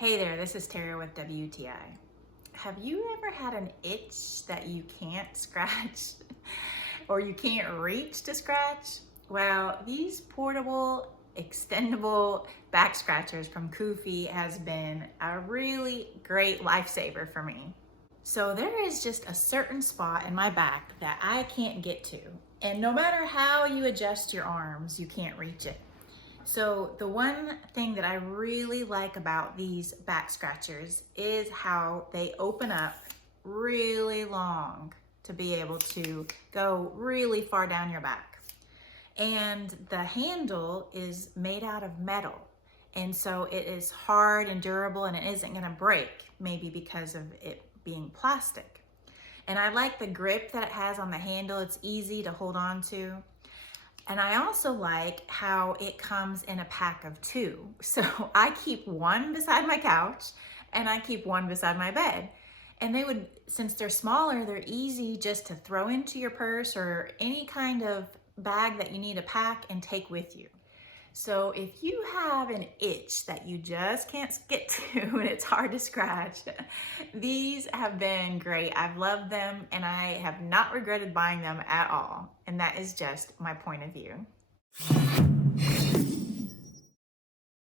Hey there, this is Tara with WTI. Have you ever had an itch that you can't scratch or you can't reach to scratch? Well, these portable extendable back scratchers from Kuvvfe has been a really great lifesaver for me. So there is just a certain spot in my back that I can't get to. And no matter how you adjust your arms, you can't reach it. So the one thing that I really like about these back scratchers is how they open up really long to be able to go really far down your back. And the handle is made out of metal. And so it is hard and durable and it isn't gonna break, maybe because of it being plastic. And I like the grip that it has on the handle. It's easy to hold on to. And I also like how it comes in a pack of 2. So I keep one beside my couch and I keep one beside my bed. And they would, since they're smaller, they're easy just to throw into your purse or any kind of bag that you need to pack and take with you. So if you have an itch that you just can't get to and it's hard to scratch, these have been great. I've loved them and I have not regretted buying them at all. And that is just my point of view.